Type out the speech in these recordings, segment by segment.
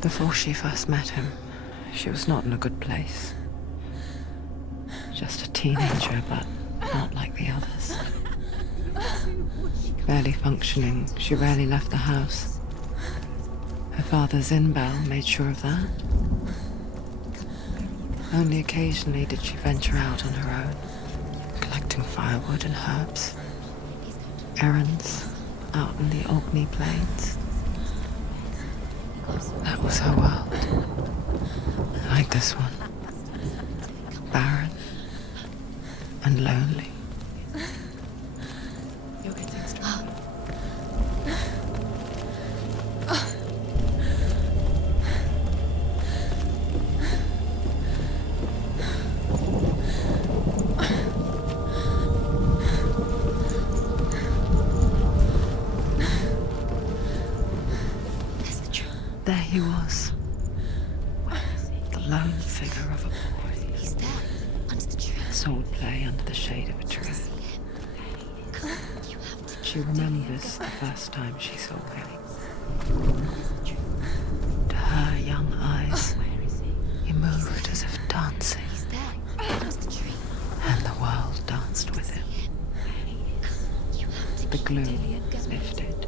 Before she first met him, she was not in a good place. Just a teenager, but not like the others. Barely functioning, she rarely left the house. Her father's in-bell made sure of that. Only occasionally did she venture out on her own, collecting firewood and herbs. Errands out in the Orkney Plains. That was her world. Like this one. Barren and lonely. You'll get things done. There he was. The lone figure of a boy. He's there, under the tree. Swordplay under the shade of a tree. She remembers the first time she saw him. To her young eyes, he moved as if dancing, He's there, under the tree. and the world danced with him. The gloom lifted.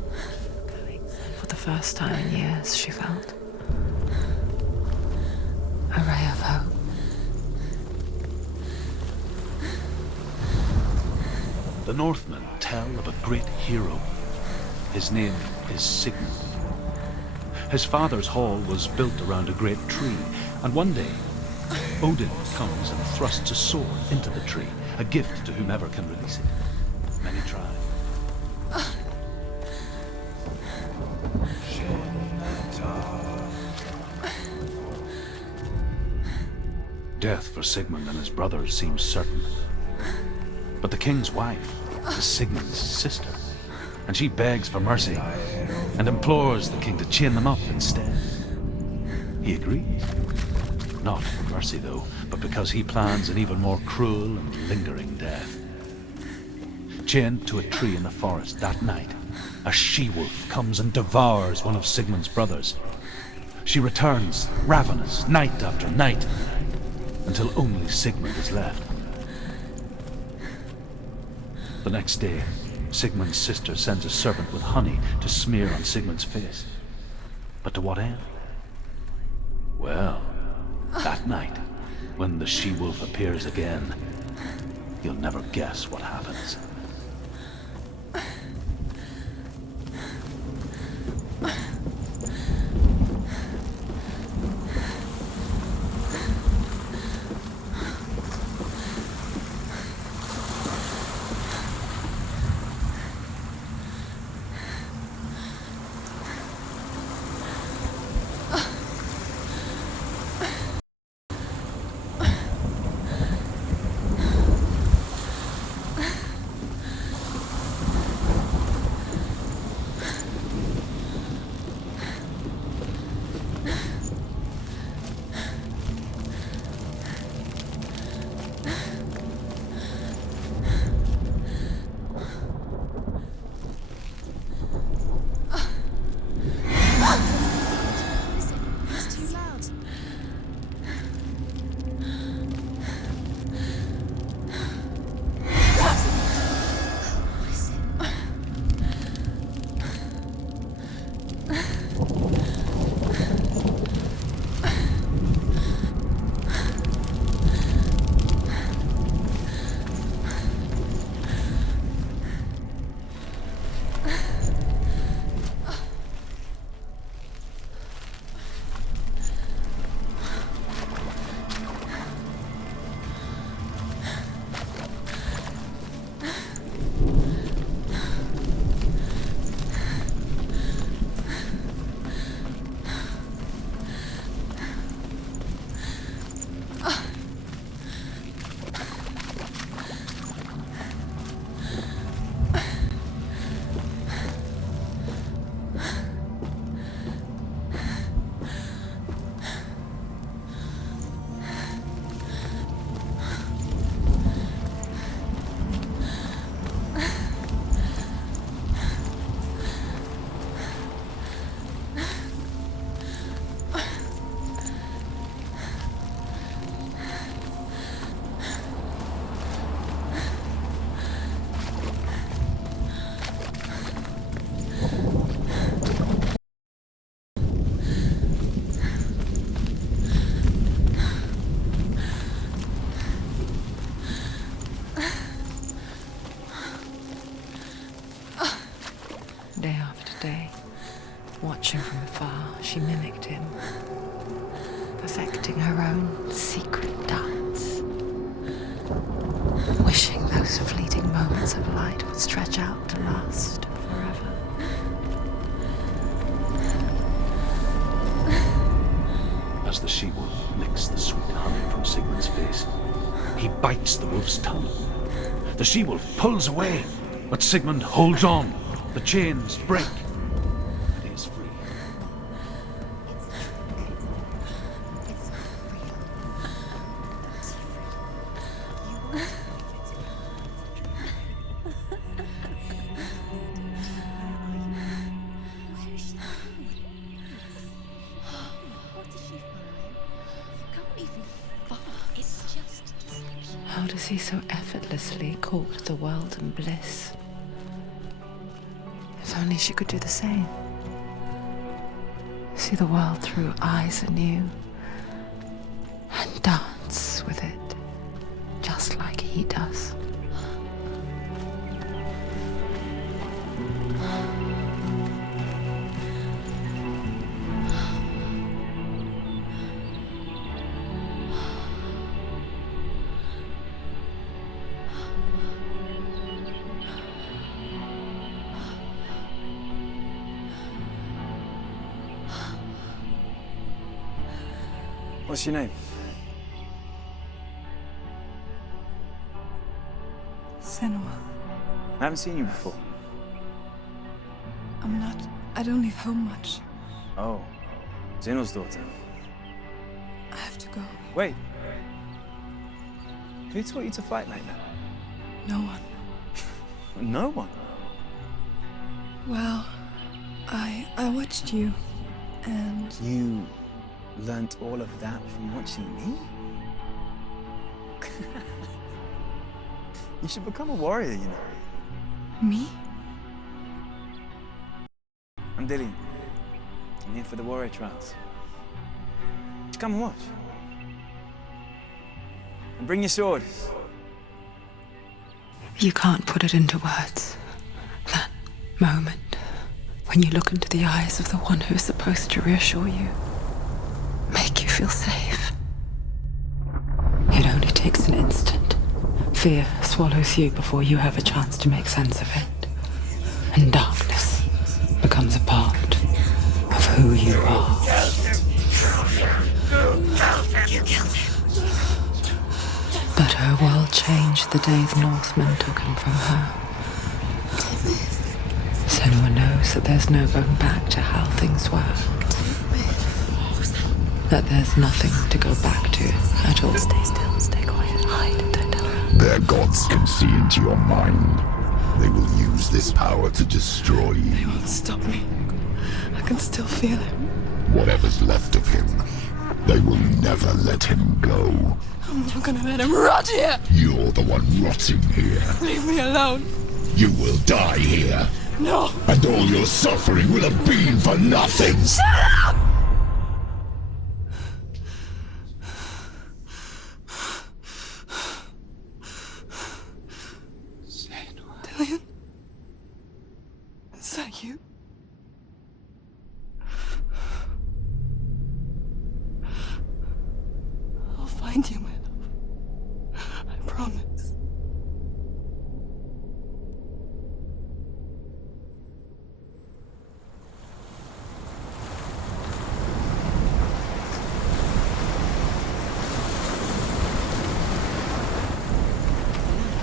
For the first time in years, she felt a ray of hope. The Northmen tell of a great hero. His name is Sigmund. His father's hall was built around a great tree, and one day, Odin comes and thrusts a sword into the tree, a gift to whomever can release it. Many try. Death for Sigmund and his brothers seems certain. But the king's wife is Sigmund's sister, and she begs for mercy and implores the king to chain them up instead. He agrees. Not for mercy, though, but because he plans an even more cruel and lingering death. Chained to a tree in the forest that night, a she-wolf comes and devours one of Sigmund's brothers. She returns, ravenous, night after night, until only Sigmund is left. The next day, Sigmund's sister sends a servant with honey to smear on Sigmund's face. But to what end? Well, that night, when the she-wolf appears again, you'll never guess what happens. from afar, she mimicked him, perfecting her own secret dance, wishing those fleeting moments of light would stretch out to last forever. As the she-wolf licks the sweet honey from Sigmund's face, he bites the wolf's tongue. The she-wolf pulls away, but Sigmund holds on. The chains break, and he is free. How does he so effortlessly court the world and bliss? If only she could do the same. See the world through eyes anew and dance with it, just like he does. What's your name? Senua. I haven't seen you before. I don't leave home much. Oh, Zeno's daughter. I have to go. Wait. Who taught you to fight like that? No one. No one? Well, I watched you, and You learnt all of that from watching me? You should become a warrior, you know. me? I'm Dillian. I'm here for the warrior trials. Just come and watch. And bring your sword. You can't put it into words. That moment when you look into the eyes of the one who is supposed to reassure you, make you feel safe. It only takes an instant. Fear swallows you before you have a chance to make sense of it. And darkness becomes a part of who you are. You killed him. But her world changed the day the Northmen took him from her. Senua knows that there's no going back to how things were. That there's nothing to go back to at all. Stay still, stay quiet, hide, don't tell her. Their gods can see into your mind. They will use this power to destroy They you. won't stop me. I can still feel him. Whatever's left of him, they will never let him go. I'm not gonna let him rot here. You're the one rotting here. Leave me alone. You will die here, No. and all your suffering will have been for nothing. Shut up! Dillian? Is that you? I'll find you, my love. I promise.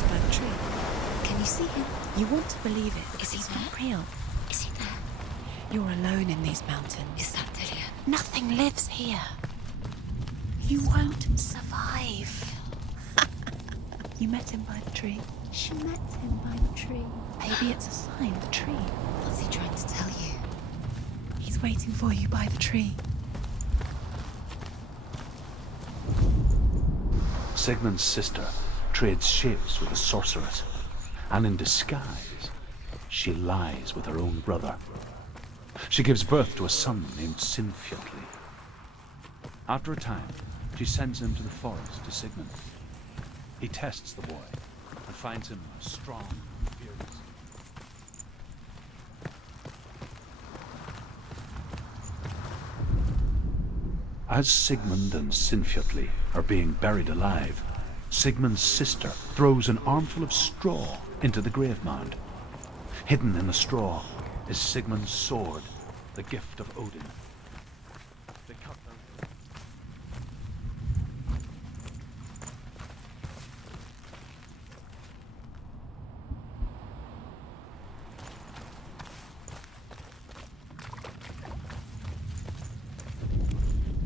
By the tree. Can you see him? You want to believe it. Is he not real? Is he there? You're alone in these mountains. Is that Dillian? Nothing lives here. You won't survive. You met him by the tree. She met him by the tree. Maybe it's a sign, the tree. What's he trying to tell you? He's waiting for you by the tree. Sigmund's sister trades shapes with a sorceress, and in disguise, she lies with her own brother. She gives birth to a son named Sinfjotli. After a time, she sends him to the forest to Sigmund. He tests the boy and finds him strong and fearless. As Sigmund and Sinfjotli are being buried alive, Sigmund's sister throws an armful of straw into the grave mound. Hidden in the straw is Sigmund's sword, the gift of Odin. They cut their...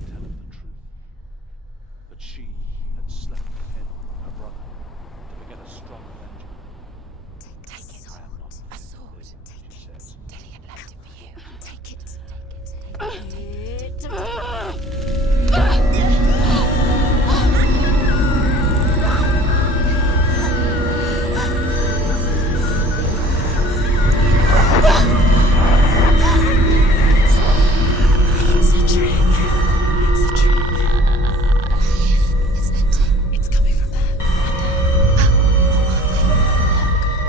Tell him the truth, that she had slept with him, her brother, to beget a strong avenger. Take it. I am not A sword. Take she it. says. Dilly had left it for you. Take it. Take it. It's a trick. It's a trick. It's ending. It's coming from there.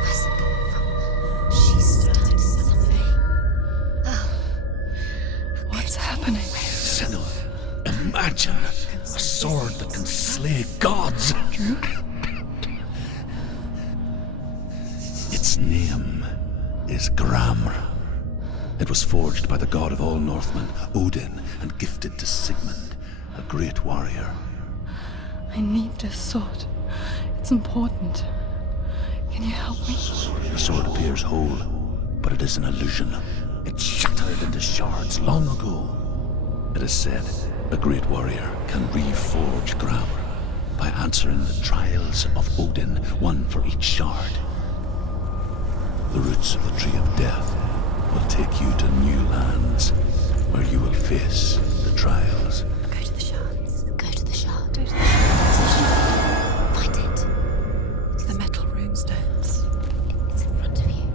Where's it coming from? She started something. What's happening? Senua, imagine a sword that can slay gods. Its name is Gramr. It was forged by the god of all Northmen, Odin, and gifted to Sigmund, a great warrior. I need this sword. It's important. Can you help me? The sword appears whole, but it is an illusion. It shattered into shards long ago. It is said a great warrior can reforge Gramr by answering the trials of Odin, one for each shard. The roots of the tree of death will take you to new lands where you will face the trials. Go to the shards. Go to the shard. It's the shard. Find it. It's the metal runestones. It's in front of you.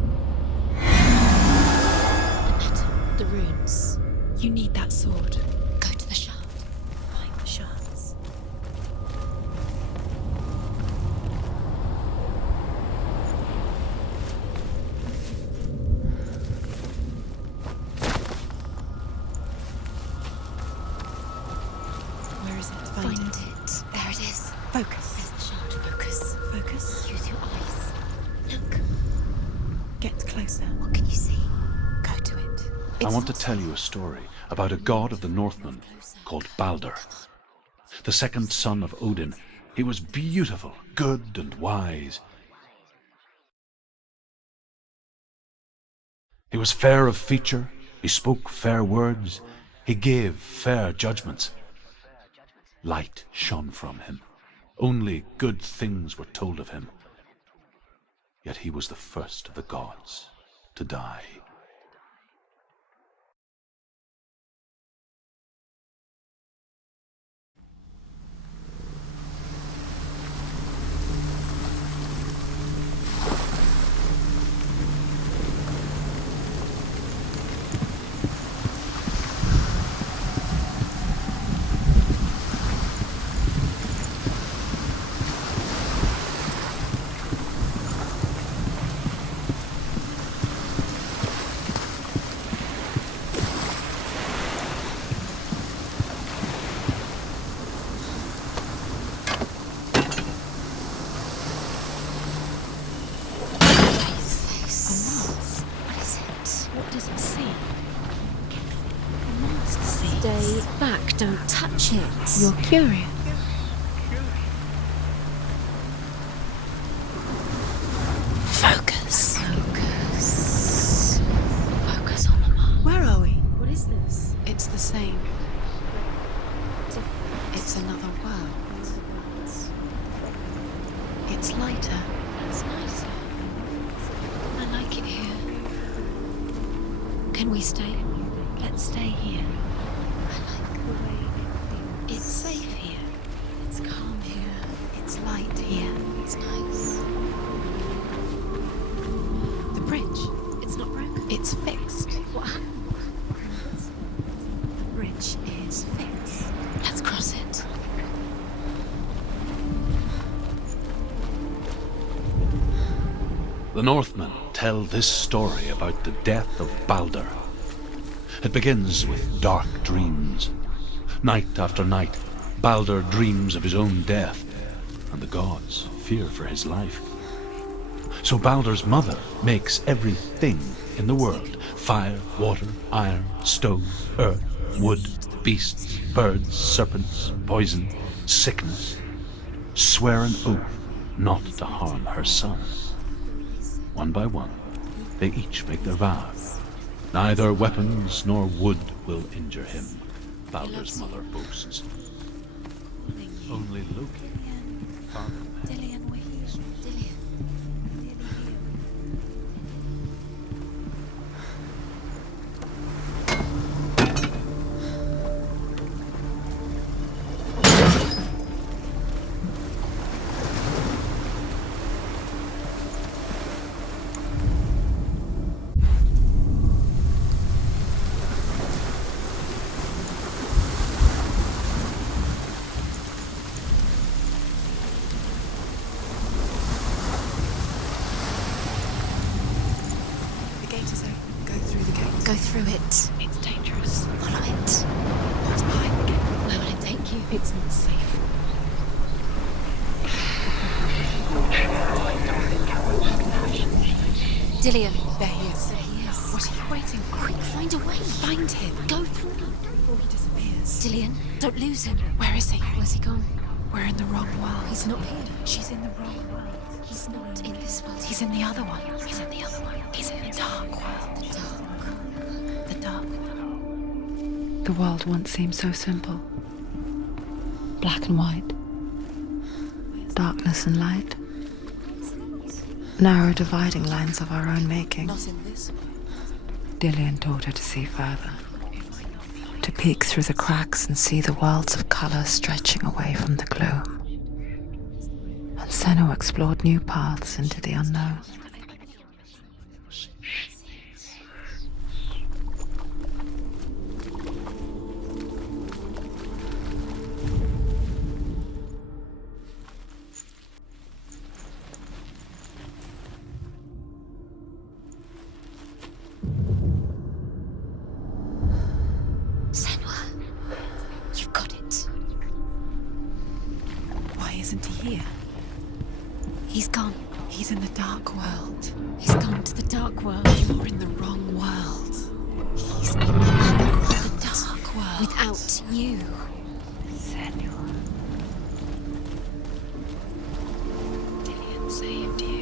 The metal. The runes. You need that sword. Go to the shard. Find the shards. Where is it? Find it. There it is. Focus. There's the shard. Focus. Focus. Use your eyes. Look. Get closer. What can you see? Go to it. I want to tell you a story about a god of the Northmen called Baldur. The second son of Odin. He was beautiful, good, and wise. He was fair of feature, he spoke fair words, he gave fair judgments. Light shone from him. Only good things were told of him. Yet he was the first of the gods to die. Stay back, don't touch it. You're curious. Focus. Focus. Focus on the mark. Where are we? What is this? It's the same. It's another world. It's lighter. It's nicer. I like it here. Can we stay? Let's stay here. I like the way it feels. It's safe here. It's calm here. It's light here. It's nice. The bridge. It's not broken. It's fixed. What happened? The bridge is fixed. Let's cross it. The Northmen tell this story about the death of Baldur. It begins with dark dreams. Night after night, Baldur dreams of his own death, and the gods fear for his life. So Baldur's mother makes everything in the world, fire, water, iron, stone, earth, wood, beasts, birds, serpents, poison, sickness, swear an oath not to harm her son. One by one, they each make their vows. Neither weapons nor wood will injure him, Baldur's mother boasts. Only Loki, father man. Go through it. It's dangerous. Follow it. What's behind the gate? Where will it take you? It's not safe. Dillion. There he is. There he is. What are you waiting for? Quick, find a way. Find him. Go through before he disappears. Dillion, don't lose him. Where is he? Where's he gone? We're in the wrong world. He's not here. She's in the wrong world. He's not in this world. He's in the other one. He's in the other one. He's in the dark world. The dark world. The world once seemed so simple. Black and white. Darkness and light. Narrow dividing lines of our own making. Not in this world. Dillion taught her to see further. To peek through the cracks and see the worlds of color stretching away from the gloom. And Senua explored new paths into the unknown. Isn't he here? He's gone. He's in the dark world. He's gone to the dark world. You're in the wrong world. He's in the other world. The dark world. Without you. Senua. Dillion saved you.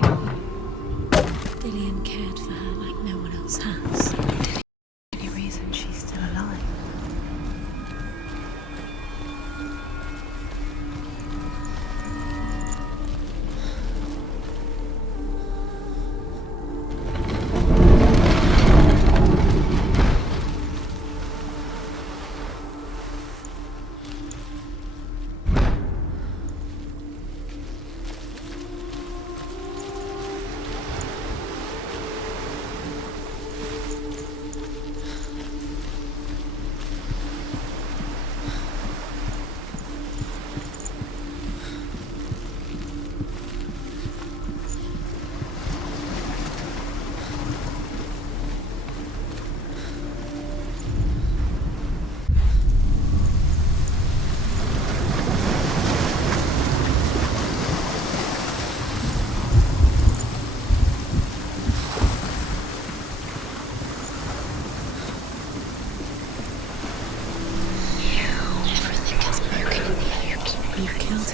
Dillion cared for her like no one else has. Any reason she's still alive?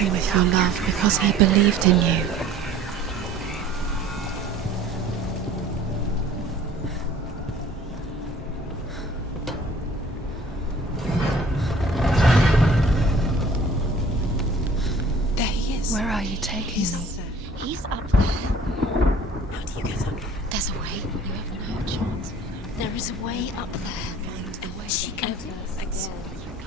With your love because he believed in you. There he is. Where are you taking me? He's up there. How do you get up? There's a way. You haven't heard, Chance. There is a way up there. Find the way. She can.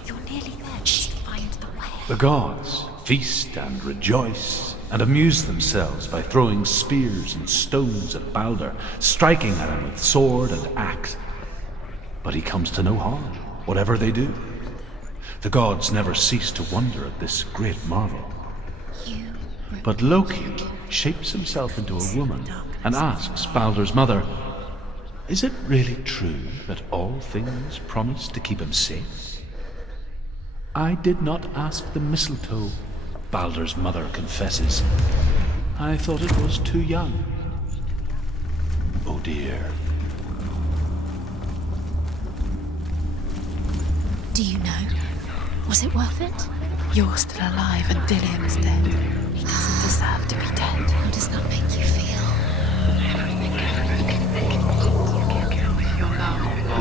You're nearly there. Just find the way. The gods feast and rejoice and amuse themselves by throwing spears and stones at Baldur, striking at him with sword and axe. But he comes to no harm, whatever they do. The gods never cease to wonder at this great marvel. But Loki shapes himself into a woman and asks Baldur's mother, is it really true that all things promise to keep him safe? I did not ask the mistletoe, Baldur's mother confesses. I thought it was too young. Oh dear. Do you know? Was it worth it? You're still alive and Dillian's dead. He doesn't deserve to be dead. How does that make you feel?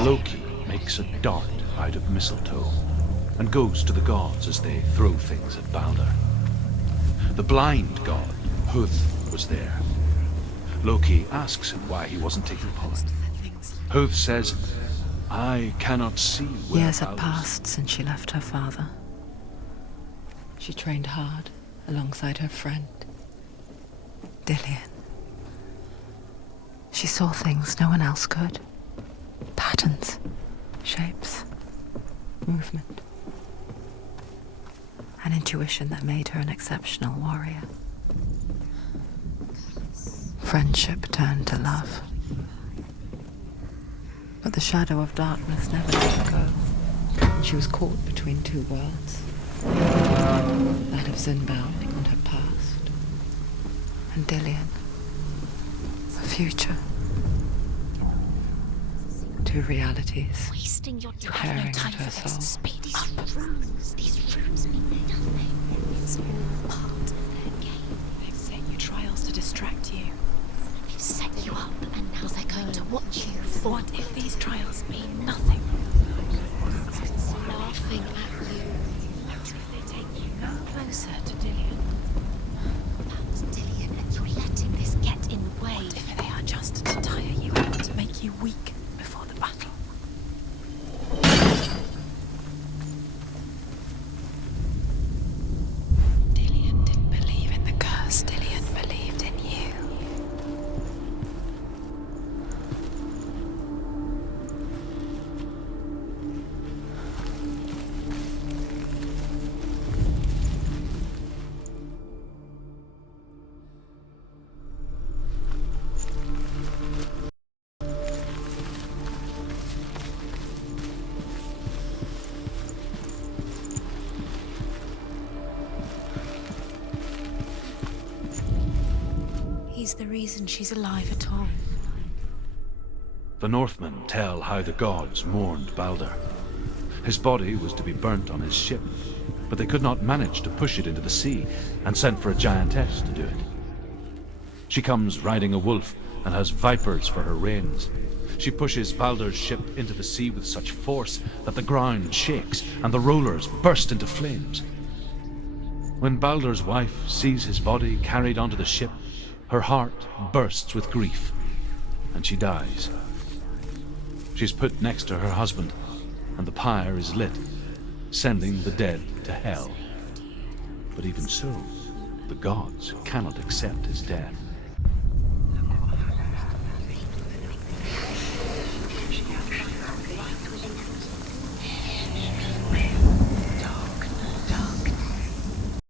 Loki makes a dart out of mistletoe and goes to the gods as they throw things at Baldur. The blind god, Huth, was there. Loki asks him why he wasn't taking part. Huth says, I cannot see where Years had Baldur's... passed since she left her father. She trained hard alongside her friend, Dillian. She saw things no one else could. Patterns, shapes, movement. An intuition that made her an exceptional warrior. Friendship turned to love. But the shadow of darkness never let her go. She was caught between two worlds. That of Zinbel and her past. And Dillian. Her future. Two realities. Wasting your time. Tearing No time at her for this. soul. Speed these runes mean nothing. It's all part of their game. They've set you trials to distract you. They've set you up, and now they're going to watch you. What if these trials mean nothing? Laughing at you. They take you no closer to Dillian. That's Dillian, and you're letting this get in the way. What if they are just to tire you out, to make you weak before the battle? Dillian didn't believe in the curse. Dillian believed in you. He's the reason she's alive at all. The Northmen tell how the gods mourned Baldur. His body was to be burnt on his ship, but they could not manage to push it into the sea and sent for a giantess to do it. She comes riding a wolf and has vipers for her reins. She pushes Baldur's ship into the sea with such force that the ground shakes and the rollers burst into flames. When Baldur's wife sees his body carried onto the ship, her heart bursts with grief, and she dies. She's put next to her husband, and the pyre is lit, sending the dead to hell. But even so, the gods cannot accept his death.